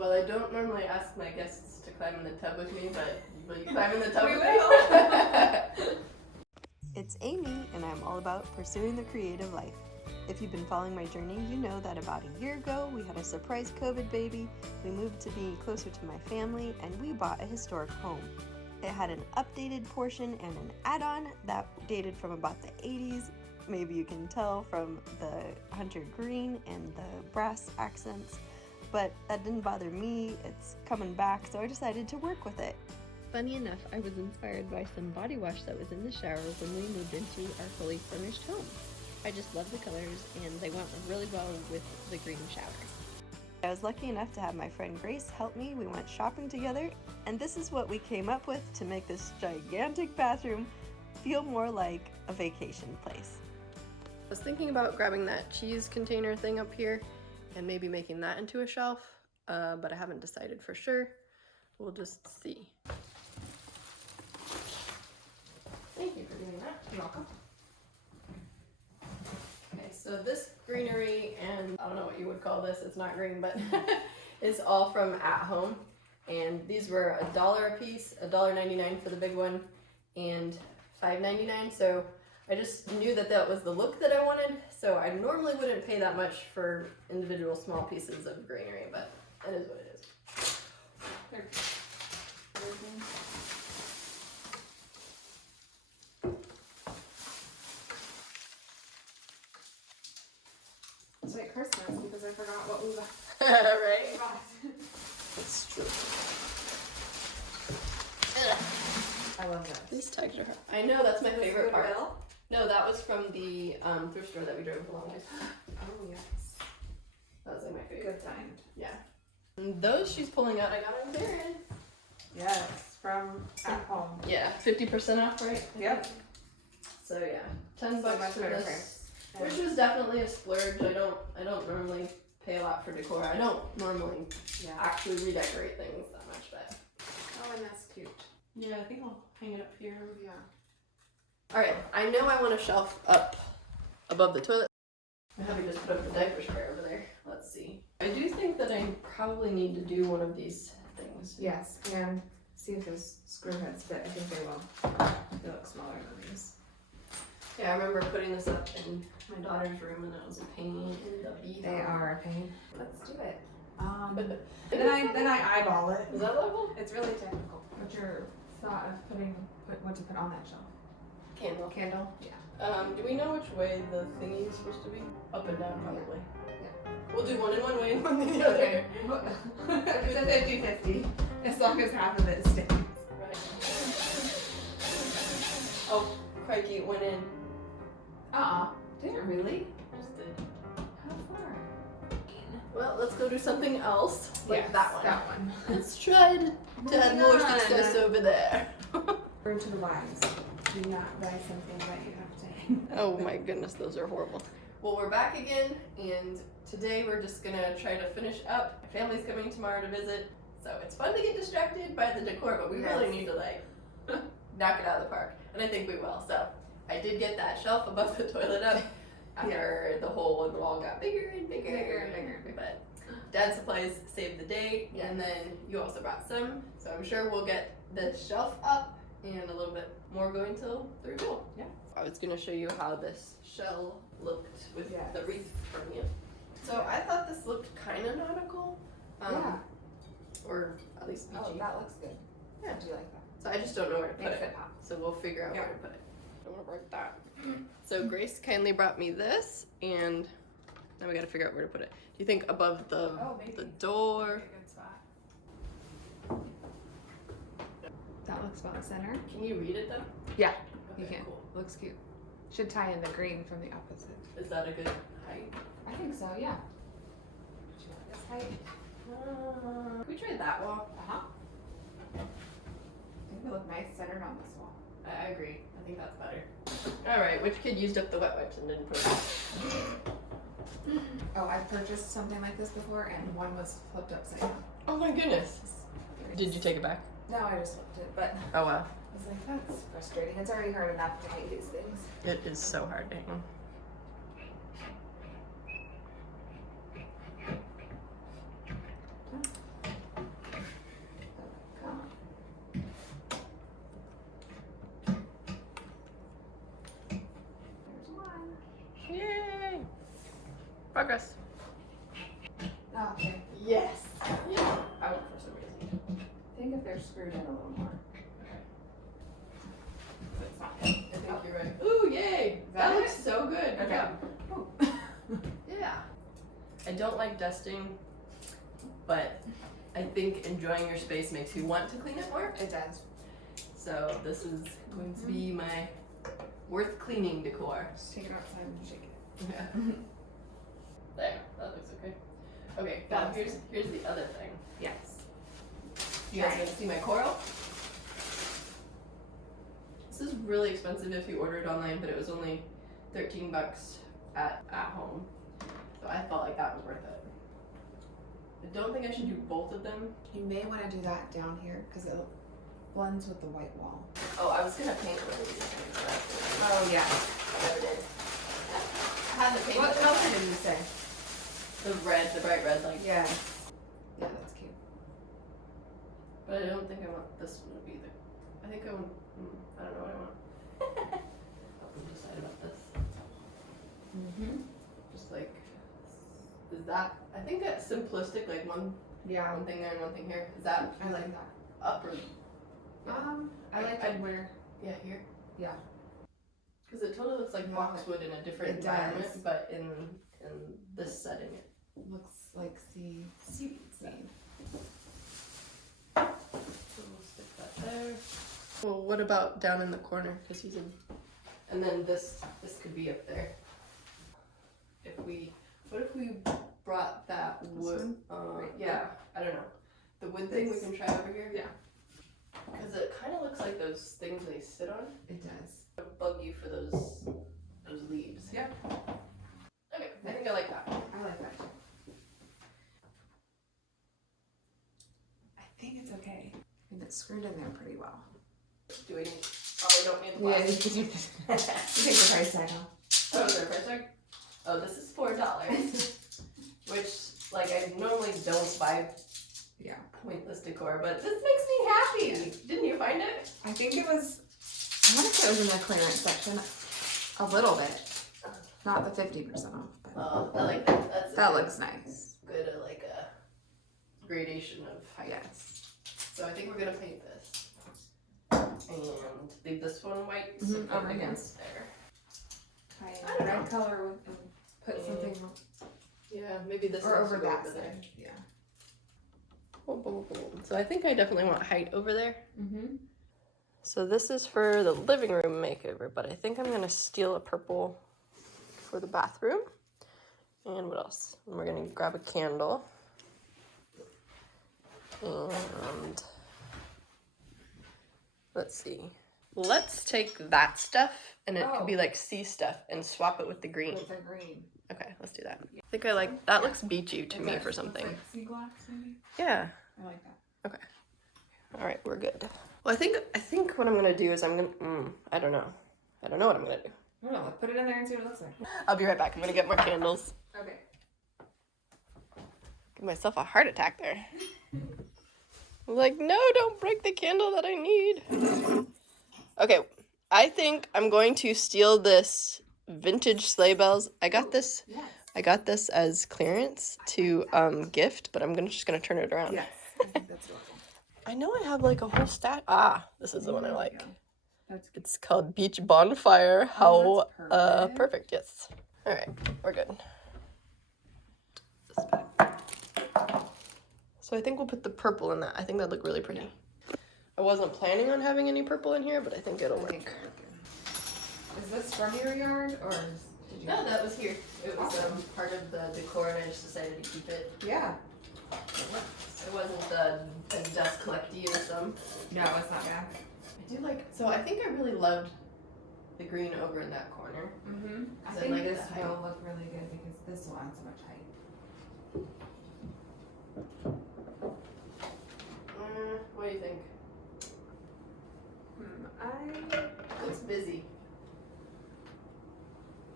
Well, I don't normally ask my guests to climb in the tub with me, but will you climb in the tub We with will. me? It's Amy, and I'm all about pursuing the creative life. If you've been following my journey, you know that about a year ago, we had a surprise COVID baby, we moved to be closer to my family, and we bought a historic home. It had an updated portion and an add-on that dated from about the 80s. Maybe you can tell from the hunter green and the brass accents, but that didn't bother me. It's coming back, so I decided to work with it. Funny enough, I was inspired by some body wash that was in the shower when we moved into our fully furnished home. I just love the colors, and they went really well with the green shower. I was lucky enough to have my friend Grace help me. We went shopping together, and this is what we came up with to make this gigantic bathroom feel more like a vacation place. I was thinking about grabbing that cheese container thing up here and maybe making that into a shelf, but I haven't decided for sure. We'll just see. Thank you for doing that. You're welcome. Okay, so this greenery, and I don't know what you would call this, it's not green, but it's all from At Home. And these were $1 a piece, $1.99 for the big one, and $5.99. So I just knew that that was the look that I wanted. So I normally wouldn't pay that much for individual small pieces of greenery, but that is what it is. It's like Christmas because I forgot what we got. Right? It's true. I love this. These tags are hard. I know, that's my favorite part. Bill? No, that was from the thrift store that we drove along with. Oh yes. That was like my favorite. Good time. Yeah. And those she's pulling out, I got on clearance. Yes, from At Home. Yeah, 50% off, right? Yep. So yeah, 10 So bucks much for better this, which was definitely a splurge. I don't normally pay a lot for decor. I don't normally Yeah. actually redecorate things that much, but Oh, and that's cute. yeah, I think I'll hang it up here. Yeah. All right, I know I want a shelf up above the toilet. I have just put up the diaper spray over there. Let's see. I do think that I probably need to do one of these things. Yes, and see if those screw heads fit. I think they will. They look smaller than these. Yeah, I remember putting this up in my daughter's room, and it was a pain in the beat. They are a pain. Let's do it. But Then I eyeball it. is that level? It's really technical. What's your thought of what to put on that shelf? Candle. Candle? Yeah. Do we know which way the thingy is supposed to be? Up and down, probably. Yeah. We'll do one in one way and one in the other. Okay. It's a 50-50. As long as half of it stays. Right. Oh, crikey, it went in. Did it really? Just did. How far? Well, let's go do something else. Like Yes, that one. That one. Let's try to have more Moving on. success over there. Turn to the wise. Do not buy something that you have to hang. Oh my goodness, those are horrible. Well, we're back again, and today we're just gonna try to finish up. My family's coming tomorrow to visit, so it's fun to get distracted by the decor, but we really need to like knock it out of the park, and I think we will. So I did get that shelf above the toilet up after the hole in the wall got bigger and bigger and bigger. But Dad's supplies saved the day, and then you also brought some, so I'm sure we'll get the shelf up and a little bit more going till the reveal. Yeah. I was gonna show you how this shell looked with Yes. the wreath from you. So I thought this looked kind of nautical. Yeah. Or at least beachy. Oh, that looks good. Yeah. Do you like that? So I just don't know where to put Makes it. it pop. So we'll figure out Yeah. where to put it. Don't want to break that. So Grace kindly brought me this, and now we got to figure out where to put it. Do you think above the maybe. the door? Good spot. That looks about center. Can you read it though? Yeah, Okay, you can. cool. Looks cute. Should tie in the green from the opposite. Is that a good height? I think so, yeah. Would you like this height? Can we try that wall? Uh-huh. I think they look nice centered on this wall. I agree. I think that's better. All right, which kid used up the wet wipes and didn't put it? Oh, I've purchased something like this before, and one was flipped upside down. Oh my goodness. Did you take it back? No, I just flipped it, but Oh wow. I was like, that's frustrating. It's already hard enough to hang these things. It is so hard to hang. Yes. Yeah, I went for some reason. I think if they're screwed in a little more. But it's not. I think you're right. Ooh, yay! That looks so good. Good Okay. job. Yeah. I don't like dusting, but I think enjoying your space makes you want to clean it more. It does. So this is going to be my worth cleaning decor. Just take it outside and shake it. Yeah. There, that looks okay. Okay, now here's the other thing. Yes. You guys gonna see my coral? This is really expensive if you order it online, but it was only $13 at home. So I felt like that was worth it. I don't think I should do both of them. You may want to do that down here because it blends with the white wall. Oh, I was gonna paint one of these things, but Oh yeah. I never did. I had the paint. What color did you say? The red, the bright red, like. Yeah. Yeah, that's cute. But I don't think I want this one to be the. I think I want. I don't know what I want. I'm decide about this. Just like. Is that? I think that's simplistic. Like one thing there and one thing here. Is that? I like that. Up or? I like it where. Yeah, here. Yeah. Because it totally looks like No, boxwood in a different it environment, does. but in this setting, it Looks like seaweed. So we'll stick that there. Well, what about down in the corner? Because he's in. And then this could be up there. What if we brought that wood? Yeah, I don't know. The wood thing we can try over here. Yeah. Because it kind of looks like those things they sit on. It does. It'll bug you for those leaves. Yeah. Okay, I think I like that. I like that too. I think it's okay. And it's screwed in there pretty well. Do we probably don't need the Yeah, plastic? you take the price tag off. Oh, is there a price tag? Oh, this is $4. Which, like, I normally don't buy pointless decor, but this makes me happy. Didn't you find it? I think it was, I want to say it was in the clearance section a little bit. Not the 50% off. But Oh, I like that. That's that looks nice. good, like a gradation of height. Yes. So I think we're gonna paint this. And leave this one white Over up here. against there. I don't know. Red color would put something Yeah, maybe this or needs to over go that over there. side. Yeah. Boom, boom, boom. So I think I definitely want height over there. Mm-hmm. So this is for the living room makeover, but I think I'm gonna steal a purple for the bathroom. And what else? And we're gonna grab a candle. And let's see. Let's take that stuff, and it could be like sea stuff, and swap it with the green. With the green. Okay, let's do that. I think I like that. Looks beachy to me for something. Like sea glass, maybe. Yeah. I like that. Okay. All right, we're good. Well, I think what I'm gonna do is I'm gonna. I don't know what I'm gonna do. I don't know. Put it in there and see what it looks like. I'll be right back. I'm gonna get more candles. Okay. Give myself a heart attack there. I'm like, no, don't break the candle that I need. Okay, I think I'm going to steal this vintage sleigh bells. I got this. Yes. I got this as clearance to gift, but I'm just gonna turn it around. Yes. I think that's adorable. I know I have like a whole stack. Ah, this is the one I like. That's good. It's called Beach Bonfire. How that's perfect. perfect, yes. All right, we're good. This back. So I think we'll put the purple in that. I think that'd look really pretty. I wasn't planning on having any purple in here, but I think it'll work. Is this from your yard or did you? No, that was here. It was Awesome. part of the decor, and I just decided to keep it. Yeah. It wasn't as dust collecty as some. No, it's not bad. I do like. So I think I really loved the green over in that corner. Mm-hmm. I Is it think like this the height? will look really good because this will add so much height. What do you think? Looks busy.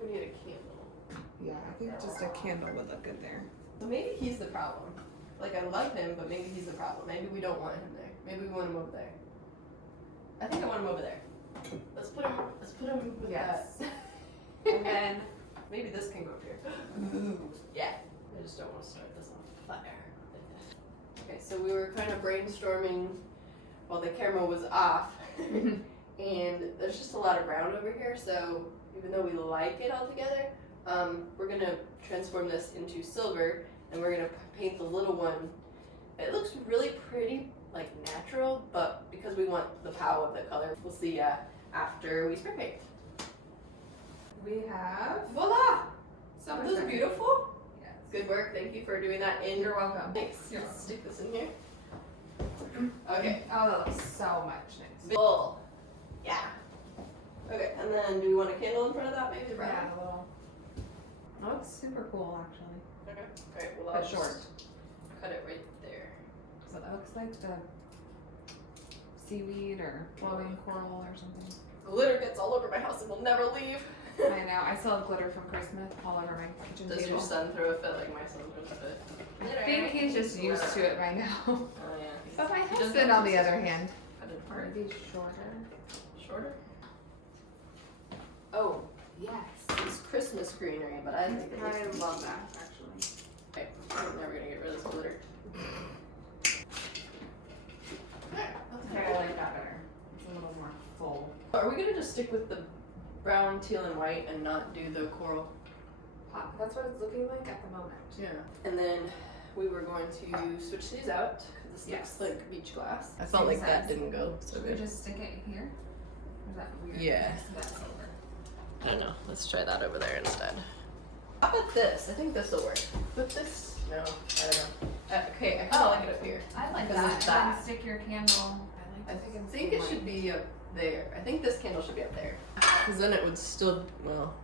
We need a candle. Yeah, I think just a candle would look good there. So maybe he's the problem. Like, I love him, but maybe he's the problem. Maybe we don't want him there. Maybe we want him over there. I think I want him over there. Let's put him with Yes. that. And then Maybe this can go up here. Ooh. Yeah. I just don't want to start this on fire, I So we were kind of brainstorming while the camera was off, and there's just a lot of brown over here, so even though we like it all together, we're gonna transform this into silver, and we're gonna paint the little one. It looks really pretty, like natural, but because we want the pow of the color, we'll see after we spray paint. We have Voila! so much. This is spray paint. beautiful. Yes. Good work. Thank you for doing that. You're welcome. Thanks. You're Let's welcome. stick this in here. Okay. Oh, that looks so much nice. Full. Yeah. Okay, and then do we want a candle in front of that? Maybe the brown? Yeah, a little. That looks super cool, actually. Okay. Alright, well, But I'll short. just cut it right there. So that looks like the seaweed or flowing coral or something. Glitter gets all over my house and will never leave. I know. I still have glitter from Christmas all over my kitchen Does table. your son throw a fit like my son throws a fit? I think he's just used to it by now. Oh yeah. But my He doesn't husband, have on the scissors. other hand, Cut it apart. maybe shorter. Shorter? Oh, yes. It's Christmas greenery, but I think it I needs to love be- that, actually. Okay, I'm never gonna get rid of this glitter. Okay, I like that better. It's a little more full. Are we gonna just stick with the brown, teal, and white and not do the coral? That's what it's looking like at the moment. Yeah. And then we were going to switch these out because this Yes. looks like beach glass. I Same felt like that size. didn't go so Should we good. just stick it here? Or is that weird? Yeah. That's silver. I don't know. Let's try that over there instead. How about this? I think this will work. But this, no, I don't know. Okay, I kind of like it up here. I like Because that. it's And that. then stick your candle. I think it should be up there. I think this candle should be up there. Because then it would still, well,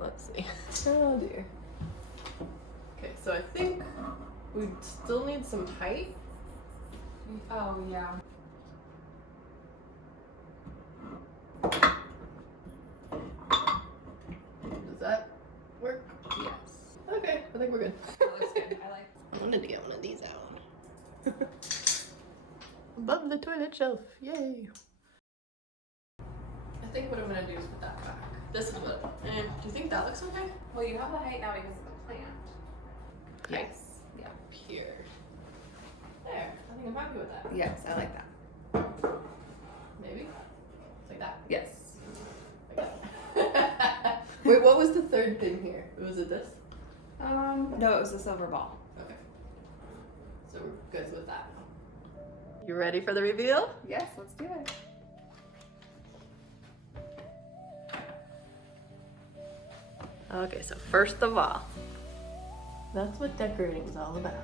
let's see. Oh dear. Okay, so I think we still need some height. Oh, yeah. Does that work? Yes. Okay, I think we're good. That looks good. I like I wanted to get one of these out. Above the toilet shelf, yay! I think what I'm gonna do is put that back. This is what, do you think that looks okay? Well, you have the height now because of the plant. Yes. Yeah, up here. There, I think I'm happy with that. Yes, I like that. Maybe? Like that. Yes. Like that. Wait, what was the third thing here? Was it this? No, it was the silver ball. Okay. So we're good with that. You ready for the reveal? Yes, let's do it. Okay, so first of all, that's what decorating is all about.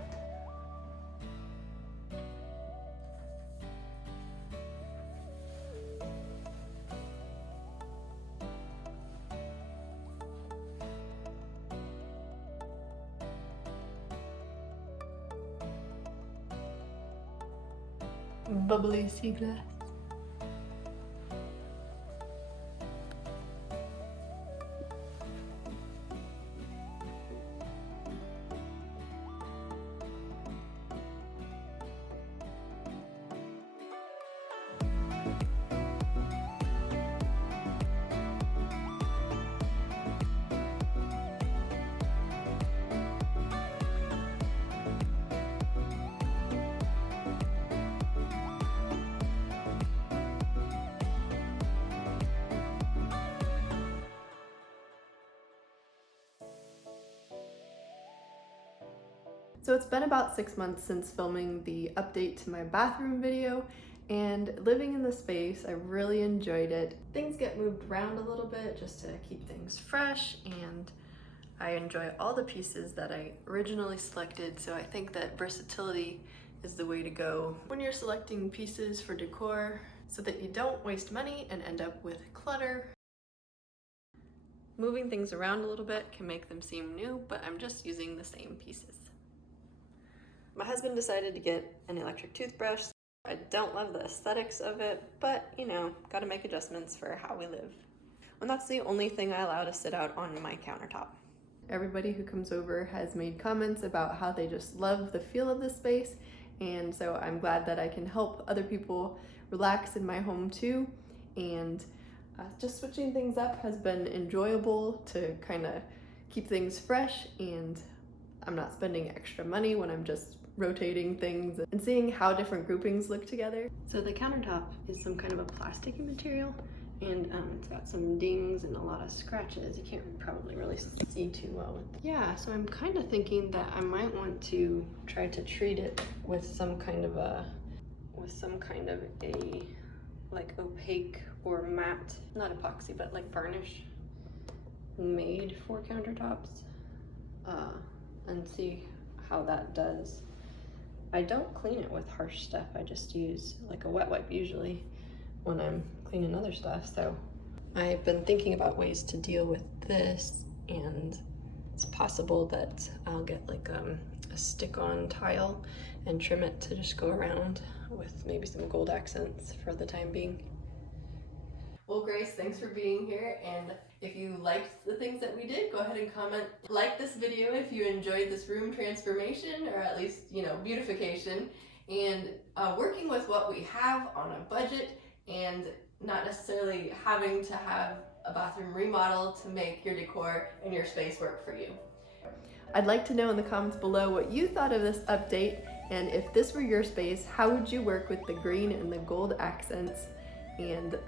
Bubbly sea glass. So it's been about 6 months since filming the update to my bathroom video, and living in the space, I really enjoyed it. Things get moved around a little bit just to keep things fresh, and I enjoy all the pieces that I originally selected, so I think that versatility is the way to go when you're selecting pieces for decor so that you don't waste money and end up with clutter. Moving things around a little bit can make them seem new, but I'm just using the same pieces. My husband decided to get an electric toothbrush. I don't love the aesthetics of it, but you know, gotta make adjustments for how we live. And that's the only thing I allow to sit out on my countertop. Everybody who comes over has made comments about how they just love the feel of this space, and so I'm glad that I can help other people relax in my home too. And just switching things up has been enjoyable to kind of keep things fresh, and I'm not spending extra money when I'm just rotating things and seeing how different groupings look together. So the countertop is some kind of a plasticky material, and it's got some dings and a lot of scratches. You can't probably really see too well. Yeah, so I'm kind of thinking that I might want to try to treat it with some kind of a like opaque or matte, not epoxy, but like varnish made for countertops, and see how that does. I don't clean it with harsh stuff. I just use like a wet wipe usually when I'm cleaning other stuff. So I've been thinking about ways to deal with this, and it's possible that I'll get like a stick-on tile and trim it to just go around with maybe some gold accents for the time being. Well, Grace, thanks for being here, and if you liked the things that we did, go ahead and comment. Like this video if you enjoyed this room transformation, or at least, you know, beautification, and working with what we have on a budget and not necessarily having to have a bathroom remodel to make your decor and your space work for you. I'd like to know in the comments below what you thought of this update, and if this were your space, how would you work with the green and the gold accents, and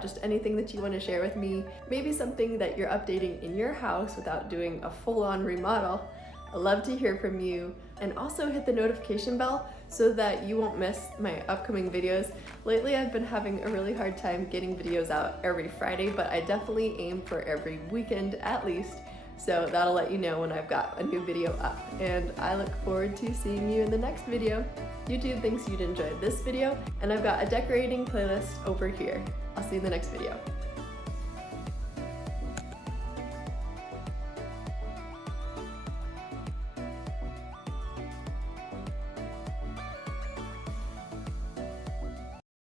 just anything that you want to share with me. Maybe something that you're updating in your house without doing a full-on remodel. I'd love to hear from you, and also hit the notification bell so that you won't miss my upcoming videos. Lately I've been having a really hard time getting videos out every Friday, but I definitely aim for every weekend at least. So that'll let you know when I've got a new video up, and I look forward to seeing you in the next video. YouTube thinks you'd enjoy this video, and I've got a decorating playlist over here. I'll see you in the next video.